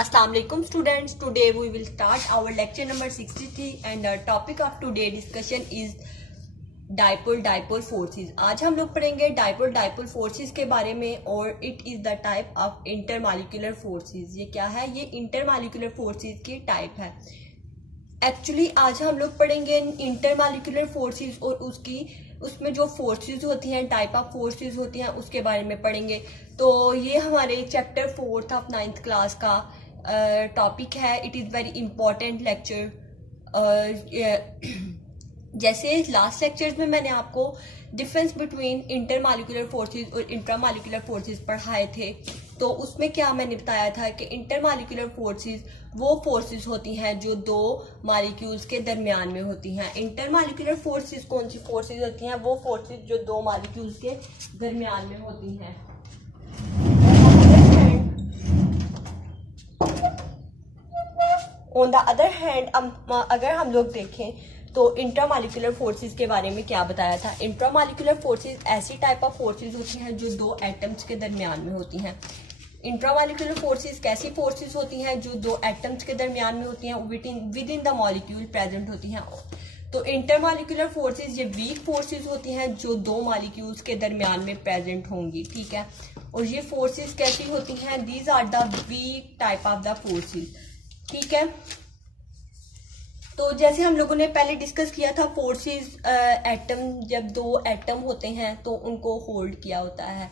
Assalamu alaikum students. Today we will start our lecture number 63 and our topic of today discussion is dipole forces. आज हम लोग पढ़ेंगे dipole forces के बारे में और it is the type of intermolecular forces. ये क्या है? ये intermolecular forces की type है. एक्चुअली आज हम लोग पढ़ेंगे इंटरमॉलिक्यूलर फोर्सेस और उसमें जो फोर्सेस होती हैं, टाइप ऑफ फोर्सेस होती हैं, उसके बारे में पढ़ेंगे. तो ये हमारे chapter 4th of 9th class का टॉपिक है. It is very important lecture. जैसे लास्ट लेक्चर्स में मैंने आपको डिफरेंस बिटवीन इंटरमॉलिक्यूलर फोर्सेस और इंट्रामॉलिक्यूलर फोर्सेस पढ़ाए थे, तो उसमें क्या मैंने बताया था कि इंटरमॉलिक्यूलर फोर्सेस वो फोर्सेस होती हैं जो दो मॉलिक्यूल्स के दरमियान में होती हैं. इंटरमॉलिक्यूलर फोर्सेस कौन सी फोर्सेस होती हैं? वो फोर्सेस जो दो मॉलिक्यूल्स के दरमियान में होती हैं. ऑन द अदर हैंड अगर हम लोग देखें तो इंट्रामॉलिक्यूलर फोर्सेस के बारे में क्या बताया था. इंट्रामॉलिक्यूलर फोर्सेस ऐसी टाइप ऑफ फोर्सेस होती हैं जो दो एटम्स के दरमियान में होती हैं. इंट्रामॉलिक्यूलर फोर्सेस कैसी फोर्सेस होती हैं? जो दो एटम्स के दरमियान में होती हैं, with in the molecule present होती हैं. तो इंटरमॉलिक्यूलर फोर्सेस ये वीक फोर्सेस होती हैं जो दो मॉलिक्यूल्स के दरमियान में प्रेजेंट होंगी. ठीक है. और ये फोर्सेस कैसी होती हैं? These are the weak type of the forces. ठीक है. तो जैसे हम लोगों ने पहले डिस्कस किया था, फोर्सेस एटम, जब दो एटम होते हैं तो उनको होल्ड किया होता है.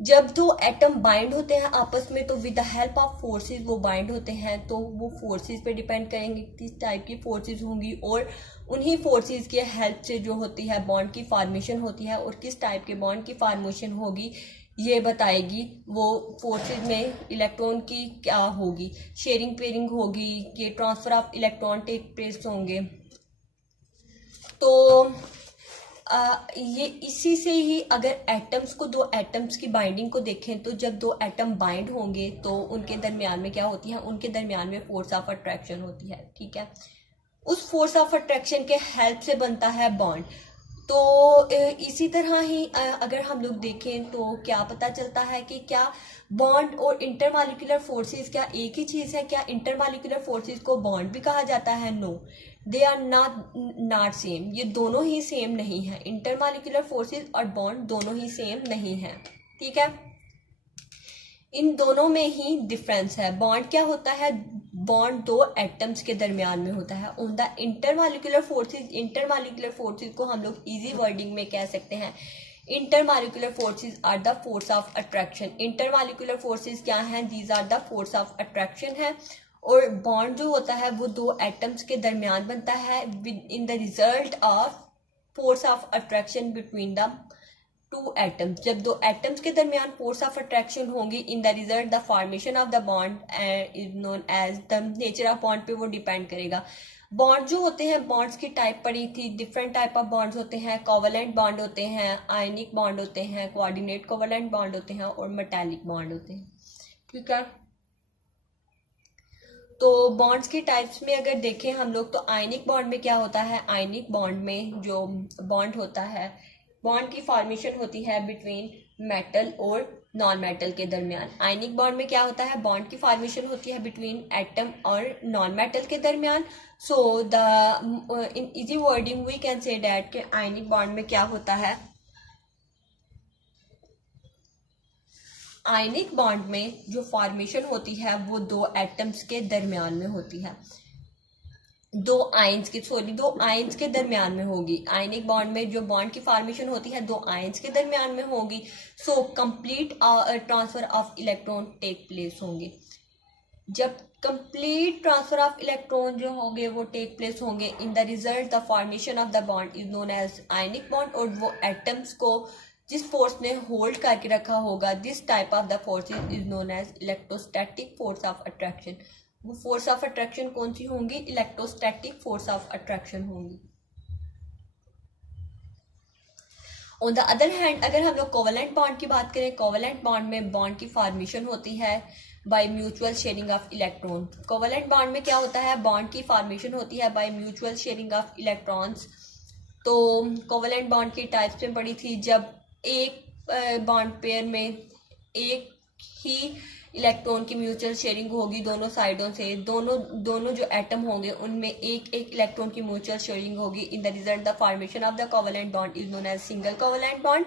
जब दो एटम बाइंड होते हैं आपस में तो with the help of forces वो बाइंड होते हैं. तो वो फोर्सेस पे डिपेंड करेंगे किस टाइप की फोर्सेस होंगी, और उन्हीं फोर्सेस के हेल्प से जो होती है बॉन्ड की फॉर्मेशन होती है, और किस टाइप के बॉन्ड की फॉर्मेशन होगी ये बताएगी. वो फोर्सेस में इलेक्ट्रॉन की क्या होगी, शेयरिंग पेयरिंग होगी, ये transfer of electron take place होंगे. तो ये इसी से ही अगर एटम्स को, दो एटम्स की बाइंडिंग को देखें तो जब दो एटम बाइंड होंगे तो उनके दरमियान में क्या होती है? उनके दरमियान में फोर्स ऑफ अट्रैक्शन होती है. ठीक है. उस फोर्स ऑफ अट्रैक्शन के हेल्प से बनता है बॉन्ड. तो इसी तरह ही अगर हम लोग देखें तो क्या पता चलता है कि क्या बॉन्ड और इंटरमॉलिक्यूलर फोर्सेस क्या एक ही चीज़ है? क्या इंटरमॉलिक्यूलर फोर्सेस को बॉन्ड भी कहा जाता है? No, they are not same. ये दोनों ही सेम नहीं है. इंटरमॉलिक्यूलर फोर्सेस और बॉन्ड दोनों ही सेम नहीं है. ठीक है. इन दोनों में ही डिफरेंस है. बॉन्ड क्या होता है? बॉन्ड दो एटम्स के दरमियान में होता है. On the intermolecular forces, intermolecular forces को हम लोग इजी वर्डिंग में कह सकते हैं, intermolecular forces are the force of attraction. Intermolecular forces क्या हैं? These are the force of attraction है. और बॉन्ड जो होता है वो दो एटम्स के दरमियान बनता है in the result of force of attraction between the two atoms. जब दो एटम्स के दरमियान फोर्स ऑफ अट्रैक्शन होंगी, in the result the formation of the bond is known as the nature of bond पे वो डिपेंड करेगा. Bond जो होते हैं, बॉन्ड्स की टाइप पड़ी थी, डिफरेंट टाइप ऑफ बॉन्ड्स होते हैं. कोवलेंट बॉन्ड होते हैं, आयनिक बॉन्ड होते हैं, कोऑर्डिनेट कोवलेंट बॉन्ड होते हैं और मेटालिक बॉन्ड होते हैं. ठीक है. तो बॉन्ड्स की टाइप्स में अगर देखें हम लोग तो आयनिक बॉन्ड में क्या होता है? आयनिक बॉन्ड में जो बॉन्ड होता है, बॉन्ड की फॉर्मेशन होती है बिटवीन मेटल और नॉन मेटल के दरमियान. आयनिक बॉन्ड में क्या होता है? बॉन्ड की फॉर्मेशन होती है बिटवीन एटम और नॉन मेटल के दरमियान. So the in easy wording we can say that कि आयनिक बॉन्ड में क्या होता है? आयनिक बॉन्ड में जो फॉर्मेशन होती है वो दो एटम्स के दरमियान में होती है. दो आयंस के दरमियान में होगी. आयनिक बॉन्ड में जो बॉन्ड की फॉर्मेशन होती है दो आयंस के दरमियान में होगी. So complete transfer of electron take place होंगे. जब कंप्लीट ट्रांसफर ऑफ इलेक्ट्रॉन जो होंगे वो टेक प्लेस होंगे, in the result the formation of the bond is known as ionic bond. और वो एटम्स को जिस फोर्स ने होल्ड करके रखा होगा, this type of the force is known as electrostatic force of attraction. वो फोर्स ऑफ अट्रैक्शन कौन सी होंगी? इलेक्ट्रोस्टैटिक फोर्स ऑफ अट्रैक्शन होंगी. ऑन द अदर हैंड अगर हम लोग कोवलेंट बॉन्ड की बात करें, कोवलेंट बॉन्ड में बॉन्ड की फॉर्मेशन होती है by mutual sharing of electron. Covalent bond में क्या होता है? बॉन्ड की फॉर्मेशन होती है by mutual sharing of electrons. तो कोवलेंट बॉन्ड की टाइप्स में पड़ी थी, जब एक बॉन्ड पेयर में एक ही इलेक्ट्रॉन की म्यूचुअल शेयरिंग होगी दोनों साइडों से, दोनों जो एटम होंगे उनमें एक एक इलेक्ट्रॉन की म्यूचुअल शेयरिंग होगी। In the result the formation of the covalent bond is known as single covalent bond,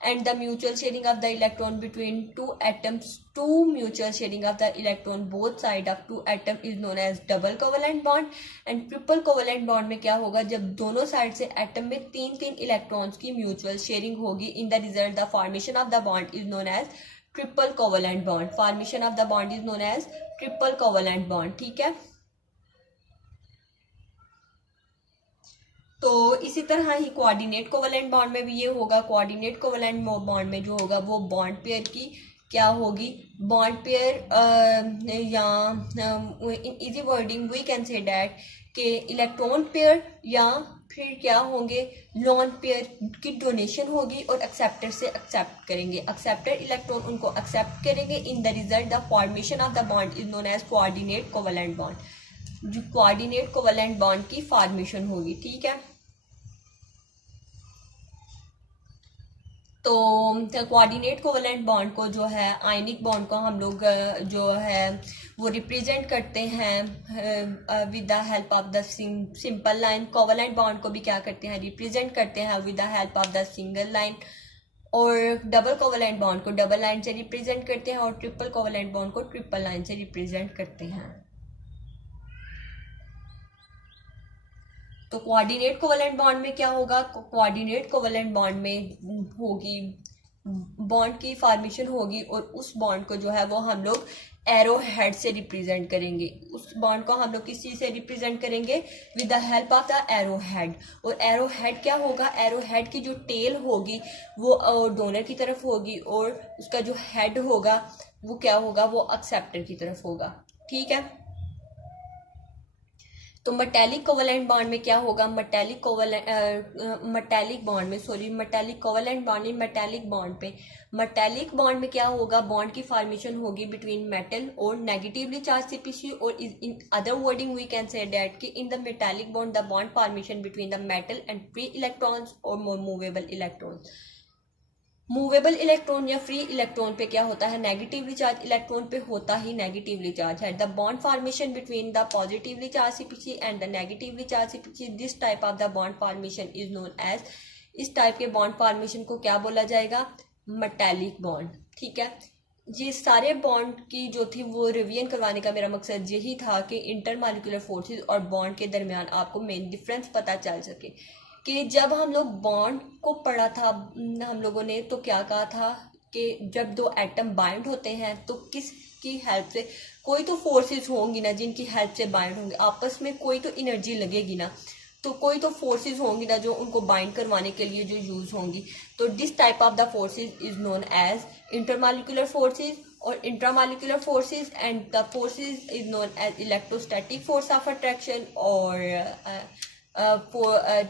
and the mutual sharing of the electron between two atoms, two mutual sharing of the electron both side of two atom is known as double covalent bond। and triple covalent bond में क्या होगा, जब दोनों side से atom में तीन तीन electrons की म्यूचुअल शेयरिंग होगी। In the result the formation of the bond is known as triple covalent bond. Formation of the bond is known as triple covalent bond, ठीक है। तो इसी तरह ही कोऑर्डिनेट कोवेलेंट बॉन्ड में भी ये होगा। कोऑर्डिनेट कोवेलेंट बॉन्ड में जो होगा वो बॉन्ड पेयर की क्या होगी, बॉन्ड पेयर या in easy wording we can say that कि इलेक्ट्रॉन पेयर या फिर क्या होंगे, लोन पेयर की डोनेशन होगी और एक्सेप्टर से एक्सेप्ट करेंगे, एक्सेप्टर इलेक्ट्रॉन उनको एक्सेप्ट करेंगे। In the result the formation of the bond is known as coordinate covalent bond, जो कोऑर्डिनेट कोवेलेंट बॉन्ड की फॉर्मेशन होगी, ठीक है। तो कोऑर्डिनेट कोवेलेंट बॉन्ड को जो है, आयनिक बॉन्ड को हम लोग जो है वो रिप्रेजेंट करते हैं with the help of the simple line. Covalent bond को भी क्या करते हैं, रिप्रेजेंट करते हैं with the help of the single line. और डबल कोवेलेंट बॉन्ड को डबल लाइन से रिप्रेजेंट करते हैं और ट्रिपल कोवेलेंट बॉन्ड को ट्रिपल लाइन से रिप्रेजेंट करते हैं। तो कोऑर्डिनेट कोवेलेंट बॉन्ड में क्या होगा, कोऑर्डिनेट कोवेलेंट बॉन्ड में होगी बॉन्ड की फॉर्मेशन होगी और उस बॉन्ड को जो है वो हम लोग एरो हेड से रिप्रेजेंट करेंगे। उस बॉन्ड को हम लोग किस चीज से रिप्रेजेंट करेंगे, with the help of the arrow head. और एरो हेड क्या होगा, एरो हेड की जो टेल होगी वो डोनर की तरफ होगी और उसका जो हेड होगा वो क्या होगा, वो एक्सेप्टर की तरफ होगा, ठीक है। तो मेटालिक कोवेलेंट बॉन्ड में क्या होगा, मेटालिक कोवेलेंट बॉन्ड पे मेटालिक बॉन्ड में क्या होगा, बॉन्ड की फॉर्मेशन होगी बिटवीन मेटल और नेगेटिवली चार्ज सीपीसी। और in other wording we can say that कि in the metallic bond the bond formation between the metal and free electrons और मूवेबल इलेक्ट्रॉन्स। मूवेबल इलेक्ट्रॉन या फ्री इलेक्ट्रॉन पे क्या होता है, नेगेटिवली चार्ज इलेक्ट्रॉन पे होता ही नेगेटिवली चार्ज है। The bond formation between the positively charge species and the negatively charge species, this type of the bond formation is known as, इस टाइप के बॉन्ड फॉर्मेशन को क्या बोला जाएगा, मेटालिक बॉन्ड, ठीक है। ये सारे बॉन्ड की जो थी वो रिवीजन करवाने का मेरा मकसद यही था कि इंटरमॉलिक्यूलर फोर्सेस और बॉन्ड के दरमियान आपको मेन डिफरेंस पता चल सके। कि जब हम लोग बॉन्ड को पढ़ा था हम लोगों ने, तो क्या कहा था कि जब दो एटम बाइंड होते हैं तो किसकी हेल्प से, कोई तो फोर्सेस होंगी ना जिनकी हेल्प से बाइंड होंगे, आपस में कोई तो एनर्जी लगेगी ना, तो कोई तो फोर्सेस होंगी ना जो उनको बाइंड करवाने के लिए जो यूज होंगी। तो this type of the forces is known as intermolecular forces और intramolecular forces, and the forces is known as electrostatic force of attraction और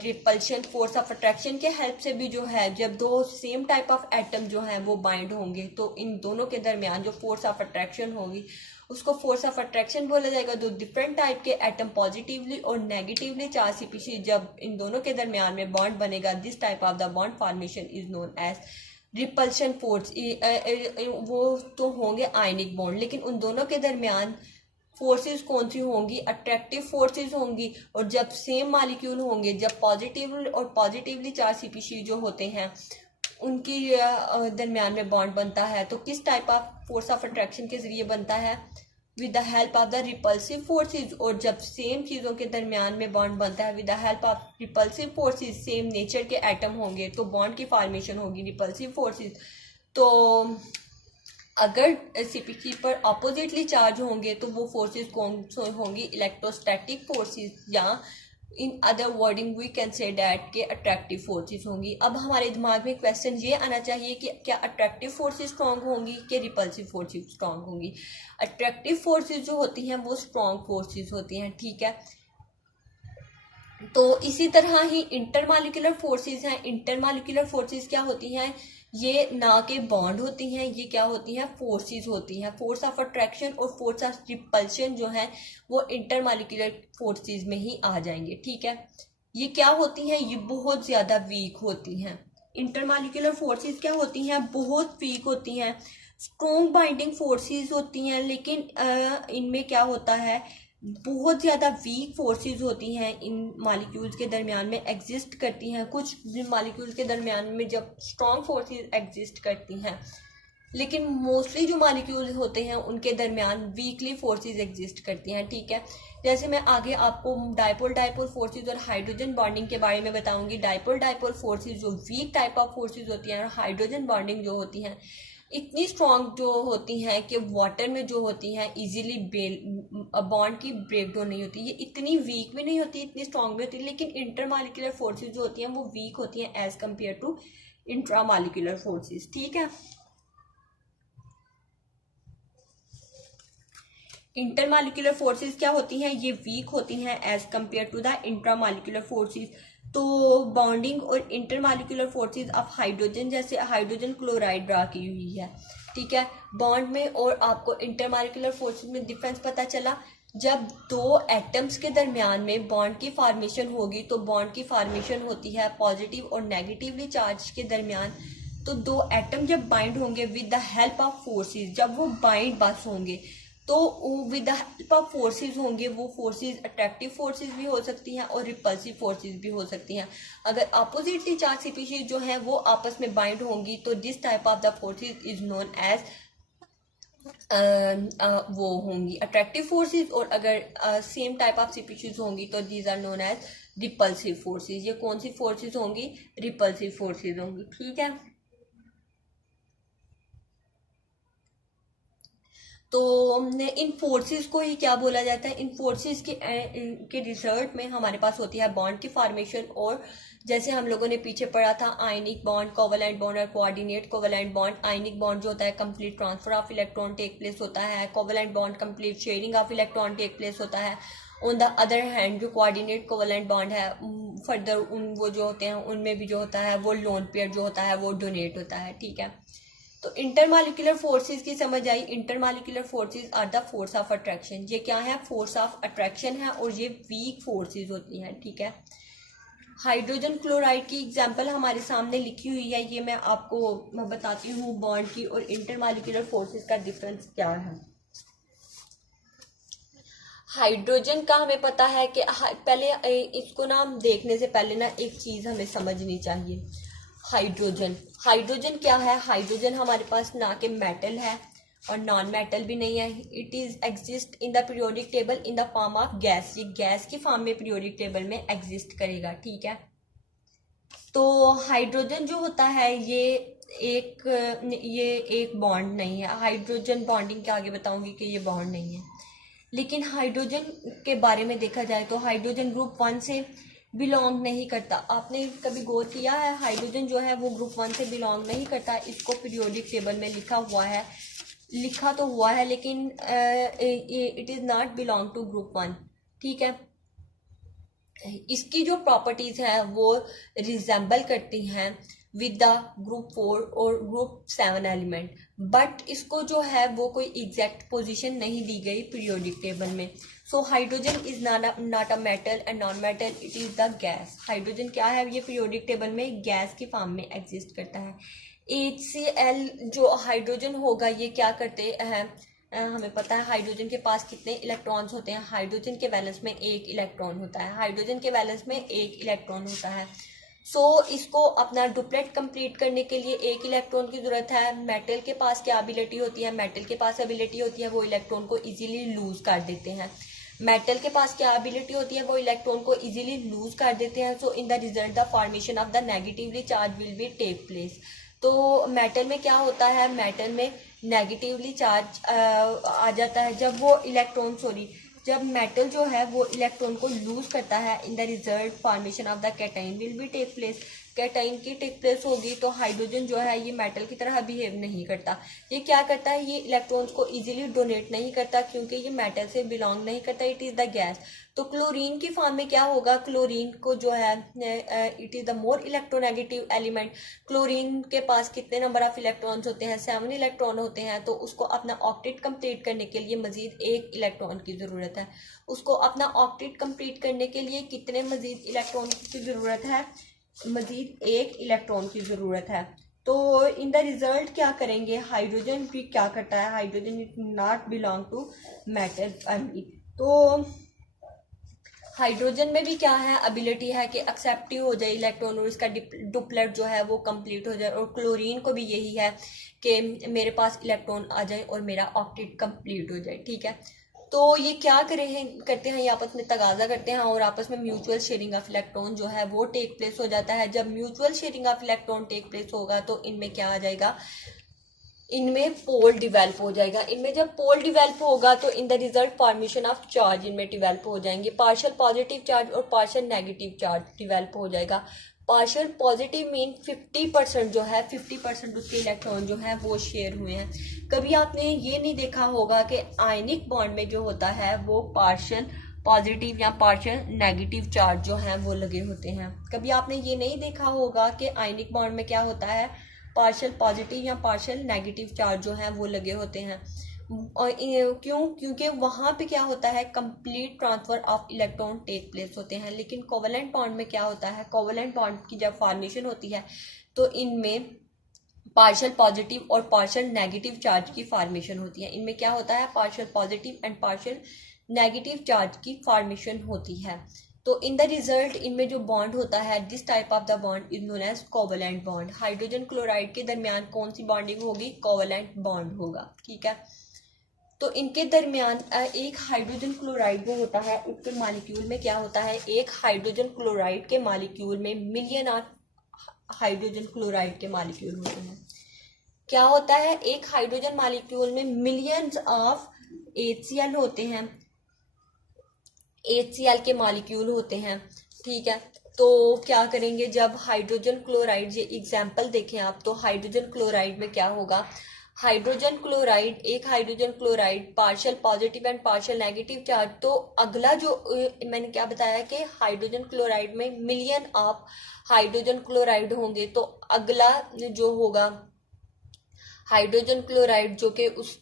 रिपल्शन फोर्स ऑफ अट्रैक्शन के हेल्प से भी जो है, जब दो सेम टाइप ऑफ एटम जो है वो बाइंड होंगे तो इन दोनों के दरमियान जो फोर्स ऑफ अट्रैक्शन होगी उसको फोर्स ऑफ अट्रैक्शन बोला जाएगा। दो डिफरेंट टाइप के एटम पॉजिटिवली और नेगेटिवली चार्ज सीपीसी जब इन दोनों के दरमियान में बॉन्ड बनेगा, this type of the bond formation is known as repulsion force. वो तो होंगे आयनिक बॉन्ड, लेकिन उन दोनों के दरमियान फोर्सेस कौन सी होंगी, अट्रैक्टिव फोर्सेस होंगी। और जब सेम मॉलिक्यूल होंगे, जब पॉजिटिव और पॉजिटिवली चार्ज सीपीसी जो होते हैं उनकी दरमियान में बॉन्ड बनता है, तो किस type of force of attraction के जरिए बनता है, with the help of the repulsive forces. और जब सेम चीज़ों के दरमियान में बॉन्ड बनता है with the help of repulsive forces, same nature के एटम होंगे तो बॉन्ड की फॉर्मेशन होगी रिपल्सिव फोर्सेस। तो अगर सीपीसी पर अपोजिटली चार्ज होंगे तो वो फोर्सेस कौन सी होंगी, इलेक्ट्रोस्टैटिक फोर्सेस, या in other wording we can say that के अट्रैक्टिव फोर्सेस होंगी। अब हमारे दिमाग में क्वेश्चन ये आना चाहिए कि क्या अट्रैक्टिव फोर्सेस स्ट्रांग होंगी कि रिपल्सिव फोर्सेस स्ट्रांग होंगी। अट्रैक्टिव फोर्सेस जो होती हैं वो स्ट्रांग फोर्सेस होती हैं, ठीक है। तो इसी तरह ही इंटरमॉलिक्यूलर फोर्सेस हैं। इंटरमॉलिक्यूलर फोर्सेस क्या होती हैं, ये ना के बॉन्ड होती हैं, ये क्या होती हैं, फोर्सेस होती हैं। फोर्स ऑफ अट्रैक्शन और फोर्स ऑफ रिपल्शन जो है वो इंटरमॉलिक्यूलर फोर्सेस में ही आ जाएंगे, ठीक है। ये क्या होती हैं, ये बहुत ज़्यादा वीक होती हैं। इंटरमॉलिक्यूलर फोर्सेस क्या होती हैं, बहुत वीक होती हैं। स्ट्रॉन्ग बाइंडिंग फोर्सेस होती हैं, लेकिन इनमें क्या होता है, बहुत ज़्यादा वीक फोर्सेस होती हैं इन मालिक्यूल्स के दरमियान में एग्जिस्ट करती हैं। कुछ मालिक्यूल्स के दरमियान में जब स्ट्रॉन्ग फोर्सेस एग्जिस्ट करती हैं, लेकिन मोस्टली जो मालिक्यूल्स होते हैं उनके दरमियान वीकली फोर्सेस एग्जिस्ट करती हैं। ठीक है, जैसे मैं आगे आपको डायपोल डायपोल फोर्सेस और हाइड्रोजन बॉन्डिंग के बारे में बताऊंगी। डायपोल डायपोल फोर्सेस जो वीक टाइप ऑफ फोर्सेस होती हैं, और हाइड्रोजन बॉन्डिंग जो होती हैं इतनी स्ट्रॉन्ग जो होती हैं कि वाटर में जो होती हैं इजीली बॉन्ड की ब्रेकडाउन नहीं होती। ये इतनी वीक भी नहीं होती, इतनी स्ट्रॉन्ग भी होती है, लेकिन इंटरमालिक्यूलर फोर्सेस जो होती हैं वो वीक होती हैं एज कम्पेयर टू इंट्रामालिक्यूलर फोर्सेस। ठीक है, इंटरमालिक्यूलर फोर्सेस क्या होती हैं, ये वीक होती हैं as compare to the intramolecular forces. तो बॉन्डिंग और इंटरमालिक्यूलर फोर्सेस ऑफ हाइड्रोजन, जैसे हाइड्रोजन क्लोराइड ड्रा की हुई है। ठीक है, बॉन्ड में और आपको इंटरमालिक्यूलर फोर्सेस में डिफरेंस पता चला। जब दो एटम्स के दरमियान में बॉन्ड की फॉर्मेशन होगी तो बॉन्ड की फॉर्मेशन होती है पॉजिटिव और नेगेटिवली चार्ज के दरमियान। तो दो एटम जब बाइंड होंगे with the help of forces, जब वो बाइंड बस होंगे तो with the help of forces होंगे, वो फोर्सेस अट्रैक्टिव फोर्सेस भी हो सकती हैं और रिपल्सिव फोर्सेस भी हो सकती हैं। अगर अपोजिटली चार्ज स्पीशीज जो है वो आपस में बाइंड होंगी तो this type of the forces is known as वो होंगी अट्रैक्टिव फोर्सेस, और अगर सेम टाइप ऑफ स्पीशीज होंगी तो these are known as repulsive forces. ये कौन सी फोर्सेस होंगी, रिपल्सिव फोर्सेस होंगी। ठीक है, तो इन फोर्सेस को ही क्या बोला जाता है, इन फोर्सेस के रिजल्ट में हमारे पास होती है बॉन्ड की फॉर्मेशन, और जैसे हम लोगों ने पीछे पढ़ा था आयनिक बॉन्ड, कोवेलेंट बॉन्ड और coordinate covalent bond. Ionic bond जो होता है complete transfer of electron take place होता है, covalent bond complete sharing of electron take place होता है। ऑन द अदर हैंड जो कोऑर्डिनेट कोवेलेंट बॉन्ड है, फर्दर वो जो होते हैं उनमें भी जो होता है वो लोन पेयर जो होता है वो डोनेट होता है। ठीक है, तो इंटरमालिक्यूलर फोर्सेस की समझ आई। Intermolecular forces are the force of attraction. ये क्या है, फोर्स ऑफ अट्रैक्शन है, और ये वीक फोर्सेस होती हैं। ठीक है, हाइड्रोजन क्लोराइड की एग्जांपल हमारे सामने लिखी हुई है, ये मैं आपको बताती हूँ बॉन्ड की और इंटरमालिक्यूलर फोर्सेस का डिफरेंस क्या है। हाइड्रोजन का हमें पता है कि पहले इसको ना हम देखने से पहले ना एक चीज हमें समझनी चाहिए। हाइड्रोजन, हाइड्रोजन क्या है, हाइड्रोजन हमारे पास ना कि मेटल है और नॉन मेटल भी नहीं है। It is exist in the periodic table in the form of gas. ये गैस की फॉर्म में पीरियोडिक टेबल में एग्जिस्ट करेगा। ठीक है, तो हाइड्रोजन जो होता है ये एक बॉन्ड नहीं है। हाइड्रोजन बॉन्डिंग के आगे बताऊंगी कि ये बॉन्ड नहीं है, लेकिन हाइड्रोजन के बारे में देखा जाए तो हाइड्रोजन ग्रुप 1 से बिलोंग नहीं करता। आपने कभी गौर किया है, हाइड्रोजन जो है वो ग्रुप 1 से बिलोंग नहीं करता। इसको पीरियोडिक टेबल में लिखा तो हुआ है, लेकिन it is not belong to group 1। ठीक है, इसकी जो प्रॉपर्टीज है वो रिजेंबल करती हैं विद द ग्रुप 4 और ग्रुप 7 एलिमेंट, बट इसको जो है वो कोई एग्जैक्ट पोजीशन नहीं दी गई पीरियोडिक टेबल में। So hydrogen is not a metal and non metal, it is the gas. Hydrogen क्या है, ये पीरियोडिक टेबल में गैस की फॉर्म में एग्जिस्ट करता है। HCl जो हाइड्रोजन होगा ये क्या करते हैं, हमें पता है हाइड्रोजन के पास कितने इलेक्ट्रॉन्स होते हैं। हाइड्रोजन के वैलेंस में एक इलेक्ट्रॉन होता है, हाइड्रोजन के वैलेंस में एक इलेक्ट्रॉन होता है। सो इसको अपना डुप्लेट कंप्लीट करने के लिए एक इलेक्ट्रॉन की जरूरत है। मेटल के पास क्या एबिलिटी होती है, मेटल के पास एबिलिटी होती है वो इलेक्ट्रॉन को इजीली लूज कर देते हैं। मेटल के पास क्या एबिलिटी होती है, वो इलेक्ट्रॉन को इजीली लूज कर देते हैं। So in the result the formation of the negatively charge will be take place. तो मेटल में क्या होता है, मेटल में नेगेटिवली चार्ज आ जाता है जब मेटल जो है वो इलेक्ट्रॉन को लूज करता है। In the result formation of the cation will be take place. Cation की टेक प्लेस होगी तो हाइड्रोजन जो है ये मेटल की तरह बिहेव नहीं करता। ये क्या करता है, ये इलेक्ट्रॉन्स को इजीली डोनेट नहीं करता क्योंकि ये मेटल से बिलोंग नहीं करता, इट इज द गैस। तो क्लोरीन की फॉर्म में क्या होगा, क्लोरीन को जो है it is the more electronegative element. Chlorine के पास कितने नंबर ऑफ इलेक्ट्रॉन्स होते हैं, 7 इलेक्ट्रॉन होते हैं। तो उसको अपना ऑक्टेट कंप्लीट करने के लिए मजीद एक इलेक्ट्रॉन की जरूरत है। उसको अपना ऑक्टेट कंप्लीट करने के लिए कितने मजीद इलेक्ट्रॉन की जरूरत है, मजीद एक इलेक्ट्रॉन की जरूरत है। तो इन द रिजल्ट क्या करेंगे, हाइड्रोजन भी क्या करता है, hydrogen it not belong to metal family. तो हाइड्रोजन में भी क्या है, एबिलिटी है कि एक्सेप्टिव हो जाए इलेक्ट्रॉन और इसका डुप्लेट जो है वो कंप्लीट हो जाए। और क्लोरीन को भी यही है कि मेरे पास इलेक्ट्रॉन आ जाए और मेरा ऑक्टेट कंप्लीट हो जाए, ठीक है। तो ये क्या करते हैं, ये आपस में तगाजा करते हैं और आपस में म्यूचुअल शेयरिंग ऑफ इलेक्ट्रॉन जो है वो टेक प्लेस हो जाता है। जब mutual sharing of electron take place होगा तो इनमें क्या आ जाएगा, इनमें पोल डिवेल्प हो जाएगा। इनमें जब पोल डिवेल्प होगा तो in the result formation of charge इनमें डिवेल्प हो जाएंगे। पार्शियल पॉजिटिव चार्ज और पार्शियल नेगेटिव चार्ज डिवेल्प हो जाएगा। पार्शियल पॉजिटिव मीन 50% जो है 50% उसके इलेक्ट्रॉन जो है वो शेयर हुए हैं। कभी आपने ये नहीं देखा होगा कि आयनिक बॉन्ड में जो होता है वो पार्शियल पॉजिटिव या पार्शियल नेगेटिव चार्ज जो है वो लगे होते हैं। कभी आपने ये नहीं देखा होगा कि आयनिक बॉन्ड में क्या होता है, पार्शियल पॉजिटिव या पार्शियल नेगेटिव चार्ज जो है वो लगे होते हैं। और क्योंकि वहां पे क्या होता है, complete transfer of electron take place होते हैं। लेकिन कोवेलेंट बॉन्ड में क्या होता है, कोवेलेंट बॉन्ड की जब फॉर्मेशन होती है तो इनमें पार्शियल पॉजिटिव और पार्शियल नेगेटिव चार्ज की फॉर्मेशन होती है। इनमें क्या होता है, partial positive and partial negative charge की फॉर्मेशन होती है। तो इन द रिजल्ट इनमें जो बॉन्ड होता है, this type of the bond is known as covalent bond. Hydrogen chloride के दरमियान कौन सी बॉन्डिंग होगी, कोवेलेंट बॉन्ड होगा, ठीक है। तो इनके दरमियान एक हाइड्रोजन क्लोराइड जो होता है उसके मॉलिक्यूल में क्या होता है, एक हाइड्रोजन क्लोराइड के मॉलिक्यूल में मिलियन ऑफ हाइड्रोजन क्लोराइड के मॉलिक्यूल होते हैं। क्या होता है, एक हाइड्रोजन मॉलिक्यूल में मिलियंस ऑफ HCl होते हैं, HCl के मॉलिक्यूल होते हैं, ठीक है। तो क्या करेंगे, जब हाइड्रोजन क्लोराइड, ये एग्जाम्पल देखें आप, तो हाइड्रोजन क्लोराइड में क्या होगा, हाइड्रोजन क्लोराइड, एक hydrogen chloride partial positive and partial negative charge. तो अगला जो मैंने क्या बताया कि हाइड्रोजन क्लोराइड में मिलियन ऑफ हाइड्रोजन क्लोराइड होंगे। तो अगला जो होगा हाइड्रोजन क्लोराइड जो कि उस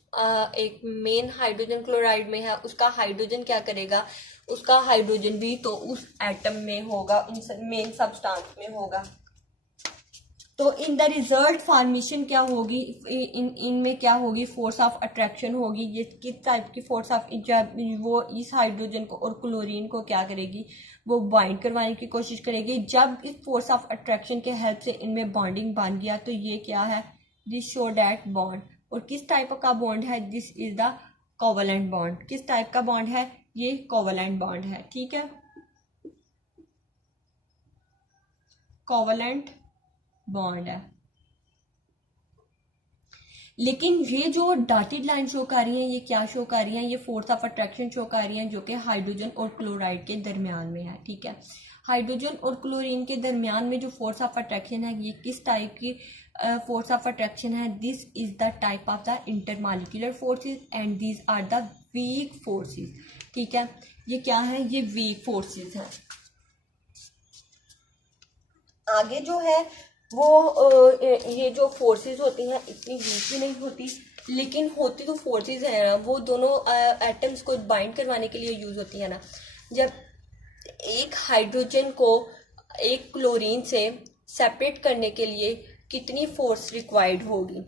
एक मेन हाइड्रोजन क्लोराइड में है, उसका हाइड्रोजन क्या करेगा, उसका हाइड्रोजन भी तो उस एटम में होगा, उस मेन सब्सटेंस में होगा। तो इन द रिजल्ट फॉर्मेशन क्या होगी, इनमें क्या होगी, फोर्स ऑफ अट्रैक्शन होगी। ये किस टाइप की फोर्स ऑफ, जब वो इस हाइड्रोजन को और क्लोरीन को क्या करेगी, वो बाइंड करवाने की कोशिश करेगी। जब इस फोर्स ऑफ अट्रैक्शन के हेल्प से इनमें बॉन्डिंग बन गया तो ये क्या है, दिस शो दैट बॉन्ड। और किस टाइप का बॉन्ड है, this is the covalent bond. किस टाइप का बॉन्ड है, ये कोवेलेंट बॉन्ड है, ठीक है, कोवेलेंट बॉन्ड है। लेकिन ये जो डॉटेड लाइन शो कर रही हैं, ये क्या शो कर रही हैं, ये फोर्स ऑफ अट्रैक्शन शो कर रही हैं जो कि हाइड्रोजन और क्लोराइड के दरमियान में है, ठीक है। हाइड्रोजन और क्लोरीन के दरमियान में जो फोर्स ऑफ अट्रैक्शन है, ये किस टाइप की फोर्स ऑफ अट्रैक्शन है, this is the type of the intermolecular forces and these are the weak forces, ठीक है। ये क्या है, ये वीक फोर्सेस हैं। आगे जो है वो ये जो फोर्सेस होती हैं इतनी वीक भी नहीं होती, लेकिन होती तो फोर्सेस है ना, वो दोनों एटम्स को बाइंड करवाने के लिए यूज होती है ना। जब एक हाइड्रोजन को एक क्लोरीन से सेपरेट करने के लिए कितनी फोर्स रिक्वायर्ड होगी।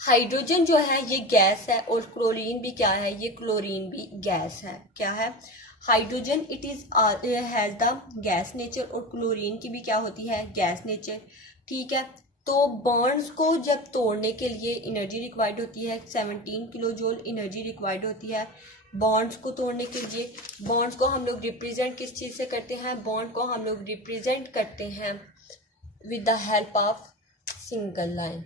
हाइड्रोजन जो है ये गैस है और क्लोरीन भी क्या है, ये क्लोरीन भी गैस है। क्या है, hydrogen it is has the gas nature और क्लोरीन की भी क्या होती है, गैस नेचर, ठीक है। तो बॉन्ड्स को जब तोड़ने के लिए एनर्जी रिक्वायर्ड होती है, 17 किलो जूल एनर्जी रिक्वायर्ड होती है बॉन्ड्स को तोड़ने के लिए। बॉन्ड्स को हम लोग रिप्रेजेंट किस चीज़ से करते हैं, बॉन्ड को हम लोग रिप्रेजेंट करते हैं with the help of single line.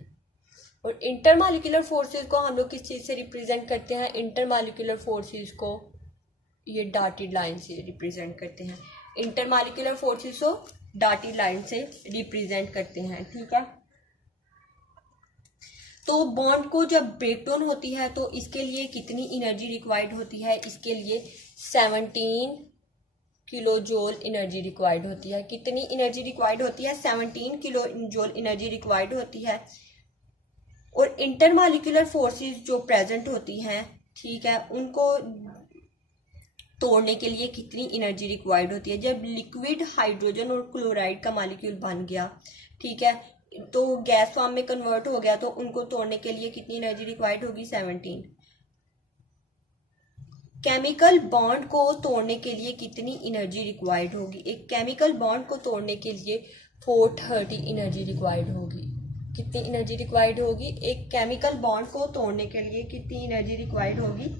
और इंटरमॉलिक्यूलर फोर्सेस को हम लोग किस चीज़ से रिप्रेजेंट करते हैं, इंटरमॉलिक्यूलर फोर्सेस को ये डॉटेड लाइन से रिप्रेजेंट करते हैं। इंटरमॉलिक्यूलर फोर्सेस को डॉटेड लाइन से रिप्रेजेंट करते हैं, ठीक है। तो बॉन्ड को जब ब्रेकडाउन होती है तो इसके लिए कितनी एनर्जी रिक्वायर्ड होती है, इसके लिए 17 किलो जूल एनर्जी रिक्वायर्ड होती है। कितनी एनर्जी रिक्वायर्ड होती है, 17 किलो जूल एनर्जी रिक्वायर्ड होती है। और इंटरमॉलिक्यूलर फोर्सेस जो प्रेजेंट होती हैं, ठीक है, उनको तोड़ने के लिए कितनी एनर्जी रिक्वायर्ड होती है। जब लिक्विड हाइड्रोजन और क्लोराइड का मॉलिक्यूल बन गया, ठीक है, तो गैस फॉर्म में कन्वर्ट हो गया, तो उनको तोड़ने के लिए कितनी एनर्जी रिक्वायर्ड होगी? 17। केमिकल बॉन्ड को तोड़ने के लिए कितनी एनर्जी रिक्वायर्ड होगी? एक केमिकल बॉन्ड को तोड़ने के लिए 430 एनर्जी रिक्वायर्ड होगी। कितनी एनर्जी रिक्वायर्ड होगी? एक केमिकल बॉन्ड को तोड़ने के लिए कितनी एनर्जी रिक्वायर्ड होगी?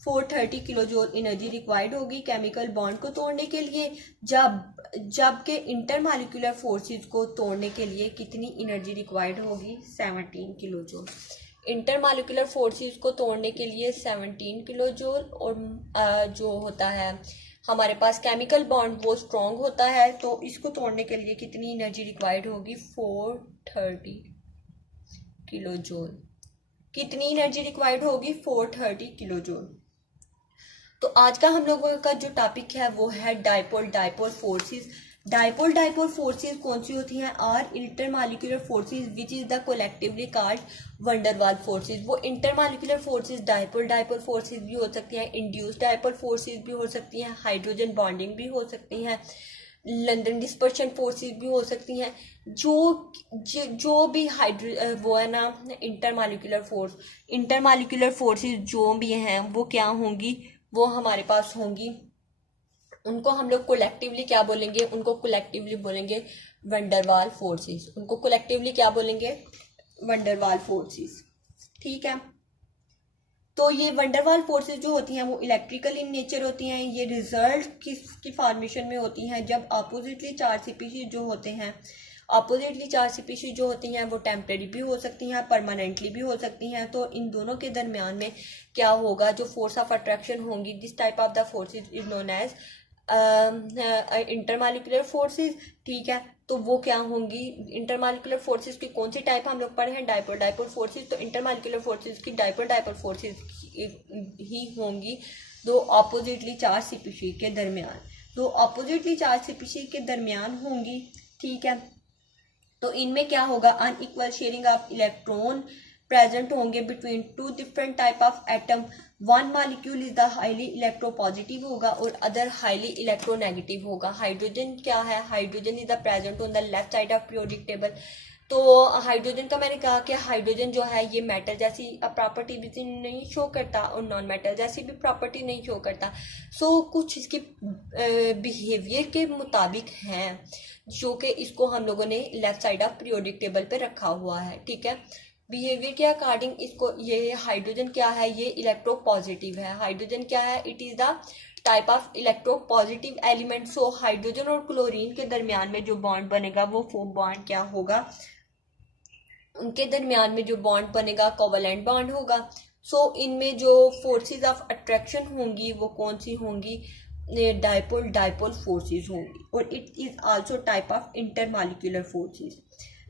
430 किलो जूल एनर्जी रिक्वायर्ड होगी केमिकल बॉन्ड को तोड़ने के लिए। जबकि इंटरमॉलिक्यूलर फोर्सेस को तोड़ने के लिए कितनी एनर्जी रिक्वायर्ड होगी? 17 किलो जूल। इंटरमॉलिक्यूलर फोर्सेस को तोड़ने के लिए 17 किलो जूल, और जो होता है हमारे पास केमिकल बॉन्ड वो स्ट्रॉन्ग होता है, तो इसको तोड़ने के लिए कितनी एनर्जी रिक्वायर्ड होगी? 430 किलो जूल। कितनी एनर्जी रिक्वायर्ड होगी? 430 किलो जूल। तो आज का हम लोगों का जो टॉपिक है वो है dipole dipole forces. Dipole dipole forces कौन सी होती हैं? Are intermolecular forces which is the collectively called van der Waals forces. वो intermolecular forces dipole dipole forces भी हो सकती हैं, इंड्यूस्ड डाइपोल फोर्सेस भी हो सकती हैं, हाइड्रोजन बॉन्डिंग भी हो सकती हैं, लंदन डिस्पर्शन फोर्सेस भी हो सकती हैं। जो भी वो है ना इंटरमॉलिक्यूलर फोर्सेस जो भी हैं वो क्या होंगी? वो हमारे पास होंगी। उनको हम लोग कोलेक्टिवली क्या बोलेंगे? उनको कोलेक्टिवली बोलेंगे वंडरवाल फोर्सेस। उनको कोलेक्टिवली क्या बोलेंगे? Van der Waals forces. ठीक है। तो ये वंडरवाल फोर्सेस जो होती हैं वो इलेक्ट्रिकल इन नेचर होती हैं। ये रिजल्ट की फॉर्मेशन में होती हैं जब अपोजिटली चार्ज स्पीशीज जो होते हैं, अपोजिटली चार्ज स्पीशीज जो होती हैं वो टेम्परेरी भी हो सकती हैं, परमानेंटली भी हो सकती हैं। तो इन दोनों के दरमियान में क्या होगा? जो फोर्स ऑफ अट्रैक्शन होंगी, this type of the forces is known as intermolecular forces. ठीक है। तो वो क्या होंगी? इंटरमॉलिक्यूलर फोर्सेस की कौन सी टाइप हम लोग पढ़े हैं? Dipole dipole forces. तो इंटरमॉलिक्यूलर फोर्सेस की डाइपोल डाइपोल फोर्सेस ही होंगी दो अपोजिटली चार्ज स्पीशीज के दरमियान, दो अपोजिटली चार्ज स्पीशीज के दरमियान होंगी। ठीक है। तो इनमें क्या होगा? Unequal sharing of electron present होंगे between two different type of atom. One molecule is the highly electropositive होगा और अदर हाईली इलेक्ट्रोनेगेटिव होगा। हाइड्रोजन क्या है? Hydrogen is the present on the left side of periodic table. तो hydrogen का मैंने कहा कि हाइड्रोजन जो है ये मेटल जैसी प्रॉपर्टी भी नहीं शो करता और नॉन मेटल जैसी भी प्रॉपर्टी नहीं शो करता। सो कुछ इसके बिहेवियर के मुताबिक हैं जो कि इसको हम लोगों ने left side of periodic table पे रखा हुआ है। ठीक है। बिहेवियर के अकॉर्डिंग इसको, ये हाइड्रोजन क्या है? ये इलेक्ट्रो पॉजिटिव है। हाइड्रोजन क्या है? It is the type of electro positive element. So hydrogen और क्लोरीन के दरमियान में जो बॉन्ड बनेगा वो बॉन्ड क्या होगा? उनके दरमियान में जो बॉन्ड बनेगा कोवलेंट बॉन्ड होगा। सो इनमें जो फोर्सेस ऑफ अट्रैक्शन होंगी वो कौन सी होंगी? डाइपोल डाइपोल फोर्सेस होंगी, और it is also type of intermolecular forces.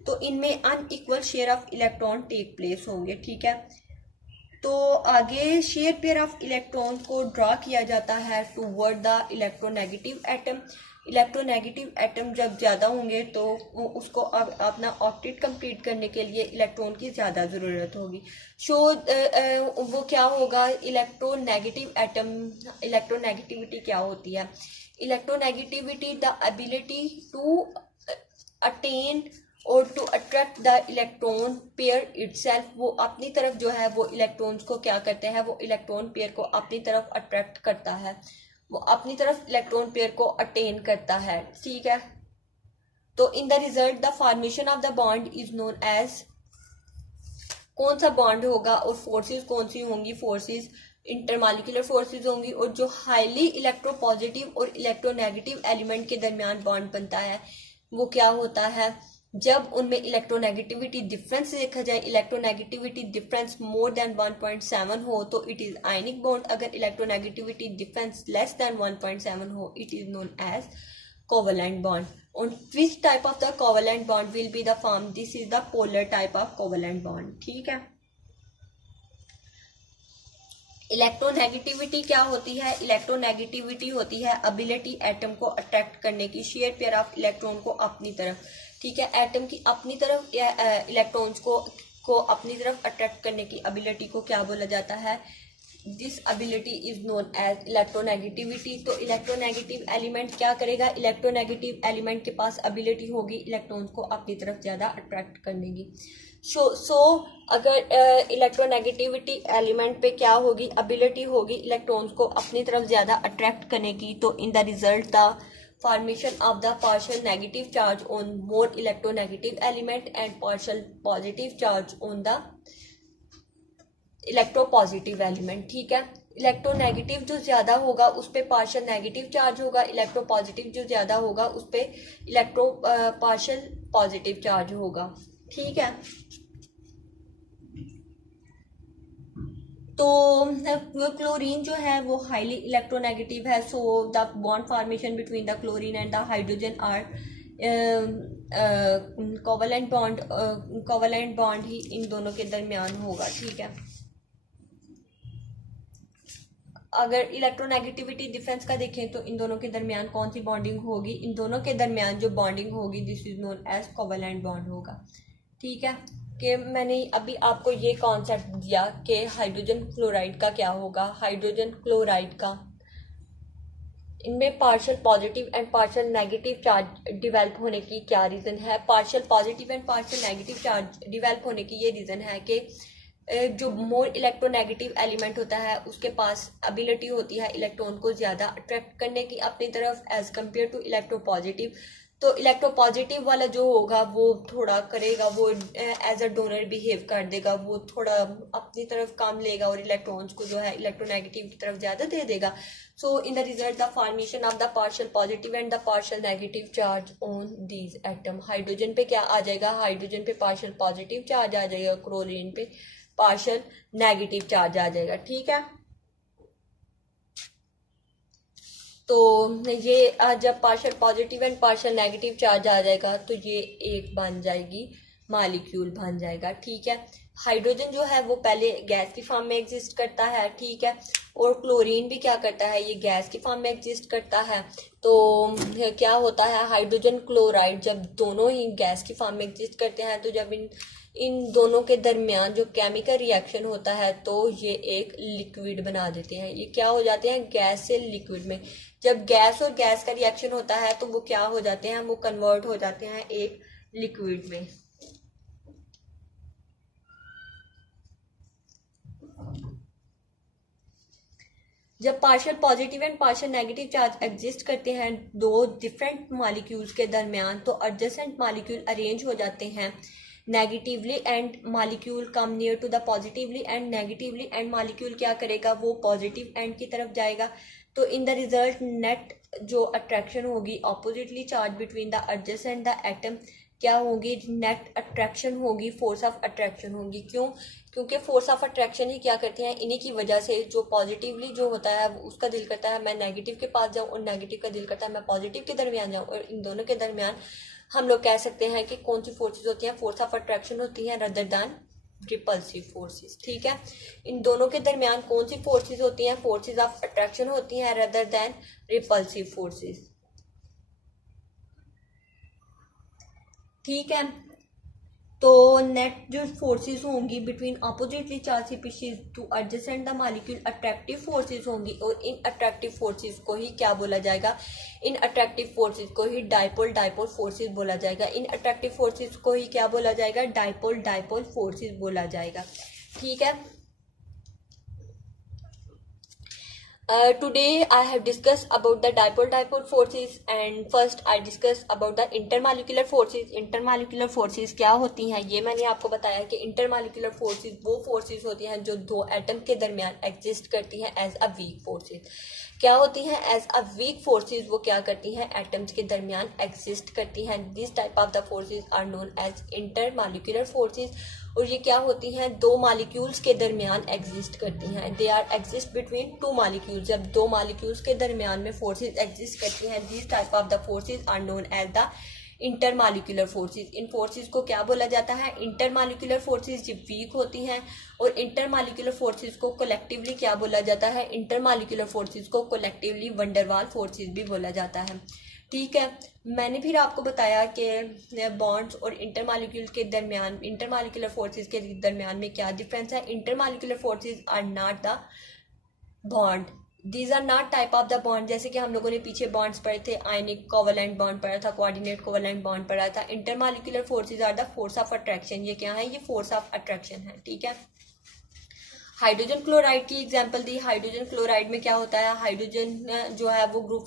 तो इनमें unequal share of electron take place होंगे। ठीक है। तो आगे शेयर पेयर ऑफ इलेक्ट्रॉन को ड्रा किया जाता है toward the electronegative atom. Electronegative atom जब ज़्यादा होंगे तो उसको अपना ऑक्टेट कंप्लीट करने के लिए इलेक्ट्रॉन की ज़्यादा ज़रूरत होगी। सो वो क्या होगा? इलेक्ट्रोनेगेटिव एटम, इलेक्ट्रोनेगेटिविटी क्या होती है? Electronegativity the ability to attain और to attract the electron pair itself. वो अपनी तरफ जो है वो इलेक्ट्रॉन्स को क्या करते हैं? वो इलेक्ट्रॉन पेयर को अपनी तरफ अट्रैक्ट करता है, वो अपनी तरफ इलेक्ट्रॉन पेयर को अटेन करता है। ठीक है। तो in the result the formation of the bond is known as, कौन सा बॉन्ड होगा? और फोर्सेस कौन सी होंगी? फोर्सेस इंटरमॉलिक्यूलर फोर्सेस होंगी। और जो हाईली इलेक्ट्रोपॉजिटिव और इलेक्ट्रोनेगेटिव एलिमेंट के दरमियान बॉन्ड बनता है वो क्या होता है? जब उनमें इलेक्ट्रोनेगेटिविटी डिफरेंस देखा जाए, इलेक्ट्रोनेगेटिविटी डिफरेंस मोर देन 1.7 हो तो इट इज आयनिक बॉन्ड। अगर इलेक्ट्रोनेगेटिविटी डिफरेंस लेस देन 1.7 हो it is known as covalent bond. On which type of the covalent bond will be the form? This is the polar type of covalent bond. ठीक है। Electronegativity क्या होती है? Electronegativity होती है ability atom को attract करने की, शेयर पेयर ऑफ इलेक्ट्रॉन को अपनी तरफ। ठीक है। एटम की अपनी तरफ इलेक्ट्रॉन्स को अपनी तरफ अट्रैक्ट करने की एबिलिटी को क्या बोला जाता है? This ability is known as electronegativity. तो इलेक्ट्रोनेगेटिव एलिमेंट क्या करेगा, इलेक्ट्रोनेगेटिव एलिमेंट के पास एबिलिटी होगी इलेक्ट्रॉन्स को अपनी तरफ ज़्यादा अट्रैक्ट करने की। सो अगर इलेक्ट्रोनेगेटिविटी एलिमेंट पे क्या होगी, एबिलिटी होगी इलेक्ट्रॉन्स को अपनी तरफ ज़्यादा अट्रैक्ट करने की, तो in the result the formation of the partial negative charge on more electronegative element and partial positive charge on the electropositive element. ठीक है, इलेक्ट्रोनेगेटिव जो ज्यादा होगा उस पर पार्शियल नेगेटिव चार्ज होगा, इलेक्ट्रोपॉजिटिव जो ज्यादा होगा उस पर इलेक्ट्रो पार्शियल पॉजिटिव चार्ज होगा। ठीक है, तो क्लोरीन जो है वो हाईली इलेक्ट्रोनेगेटिव है। So the bond formation between the chlorine and the hydrogen are covalent bond ही इन दोनों के दरमियान होगा। ठीक है, अगर इलेक्ट्रोनेगेटिविटी डिफरेंस का देखें तो इन दोनों के दरमियान कौन सी बॉन्डिंग होगी, इन दोनों के दरमियान जो बॉन्डिंग होगी this is known as covalent bond होगा। ठीक है, कि मैंने अभी आपको ये कॉन्सेप्ट दिया कि हाइड्रोजन क्लोराइड का क्या होगा। हाइड्रोजन क्लोराइड का इनमें partial positive and partial negative charge develop होने की क्या रीज़न है। Partial positive and partial negative charge develop होने की ये रीज़न है कि जो मोर इलेक्ट्रोनेगेटिव एलिमेंट होता है उसके पास एबिलिटी होती है इलेक्ट्रॉन को ज़्यादा अट्रैक्ट करने की अपनी तरफ एज कम्पेयर टू इलेक्ट्रोपॉजिटिव। तो इलेक्ट्रोपॉजिटिव वाला जो होगा वो थोड़ा करेगा, वो एज अ डोनर बिहेव कर देगा, वो थोड़ा अपनी तरफ काम लेगा और इलेक्ट्रॉन्स को जो है इलेक्ट्रोनेगेटिव की तरफ ज़्यादा दे देगा। So in the result the formation of the partial positive and the partial negative charge on these atom. Hydrogen पे क्या आ जाएगा, हाइड्रोजन पे पार्शियल पॉजिटिव चार्ज आ जाएगा, क्लोरीन पे पार्शियल नेगेटिव चार्ज आ जाएगा। ठीक है, तो ये जब partial positive and partial negative charge आ जाएगा तो ये एक बन जाएगी मॉलिक्यूल बन जाएगा। ठीक है, हाइड्रोजन जो है वो पहले गैस की फॉर्म में एग्जिस्ट करता है। ठीक है, और क्लोरीन भी क्या करता है, ये गैस की फॉर्म में एग्जिस्ट करता है। तो क्या होता है, हाइड्रोजन क्लोराइड जब दोनों ही गैस की फॉर्म में एग्जिस्ट करते हैं तो जब इन दोनों के दरमियान जो केमिकल रिएक्शन होता है तो ये एक लिक्विड बना देते हैं। ये क्या हो जाते हैं, गैस से लिक्विड में। जब गैस और गैस का रिएक्शन होता है तो वो क्या हो जाते हैं, वो कन्वर्ट हो जाते हैं एक लिक्विड में। जब partial positive and partial negative charge exist करते हैं दो डिफरेंट मॉलिक्यूल्स के दरमियान तो एडजेसेंट मॉलिक्यूल अरेंज हो जाते हैं negatively end molecule come near to the positively end negatively end molecule क्या करेगा, वो पॉजिटिव एंड की तरफ जाएगा। तो इन द रिजल्ट नेट जो अट्रैक्शन होगी oppositely charge between the adjacent the atom क्या होगी, नेट अट्रैक्शन होगी, फोर्स ऑफ अट्रैक्शन होगी। क्यों, क्योंकि फोर्स ऑफ अट्रैक्शन ही क्या करते हैं, इन्हीं की वजह से जो पॉजिटिवली जो होता है उसका दिल करता है मैं नेगेटिव के पास जाऊं और नेगेटिव का दिल करता है मैं पॉजिटिव के दरमियान जाऊं, और इन दोनों के दरमियान हम लोग कह सकते हैं कि कौन सी फोर्सेस होती हैं, फोर्स ऑफ अट्रैक्शन होती हैं रदर दैन रिपल्सिव फोर्सेस। ठीक है, इन दोनों के दरमियान कौन सी फोर्सेस होती हैं, फोर्सेस ऑफ अट्रैक्शन होती हैं रदर दैन रिपल्सिव फोर्सेस। ठीक है, तो नेट जो फोर्सेस होंगी between oppositely charge species two adjacent the molecule attractive forces होंगी, और इन अट्रैक्टिव फोर्सेस को ही क्या बोला जाएगा, इन अट्रैक्टिव फोर्सेस को ही डाइपोल डाइपोल फोर्सेस बोला जाएगा। इन अट्रैक्टिव फोर्सेस को ही क्या बोला जाएगा, डाइपोल डाइपोल फोर्सेस बोला जाएगा। ठीक है, today I have discussed about the dipole forces and first I discussed about the intermolecular forces। intermolecular forces क्या होती हैं ये मैंने आपको बताया कि intermolecular forces वो forces होती हैं जो दो एटम के दरमियान exist करती हैं as a weak forces। क्या होती हैं as a weak forces, वो क्या करती हैं एटम्स के दरमियान exist करती हैं। this type of the forces are known as intermolecular forces। और ये क्या होती हैं, दो मॉलिक्यूल्स के दरमियान एग्जिस्ट करती हैं। They are exist between two molecules. जब दो मॉलिक्यूल्स के दरमियान में फोर्सेस एग्जिस्ट करती हैं this type of the forces are known as the intermolecular forces. इन फोर्सेस को क्या बोला जाता है, इंटरमॉलिक्यूलर फोर्सेस जब वीक होती हैं, और इंटरमॉलिक्यूलर फोर्सेस को कलेक्टिवली क्या बोला जाता है, इंटरमॉलिक्यूलर फोर्सेस को कलेक्टिवली वंडरवाल फोर्सेस भी बोला जाता है। ठीक है, मैंने फिर आपको बताया कि बॉन्ड्स और इंटरमॉलिक्यूल के दरमियान, इंटरमॉलिक्यूलर फोर्सेस के दरमियान में क्या डिफरेंस है। Intermolecular forces are not the bond, these are not type of the bond. जैसे कि हम लोगों ने पीछे बॉन्ड्स पढ़े थे, आयनिक कोवेलेंट बॉन्ड पढ़ा था, कोऑर्डिनेट कोवेलेंट बॉन्ड पढ़ा था। Intermolecular forces are the force of attraction. ये क्या है? ये फोर्स ऑफ अट्रैक्शन है, ठीक है। हाइड्रोजन क्लोराइड की एग्जांपल दी। हाइड्रोजन क्लोराइड में क्या होता है? हाइड्रोजन जो है वो ग्रुप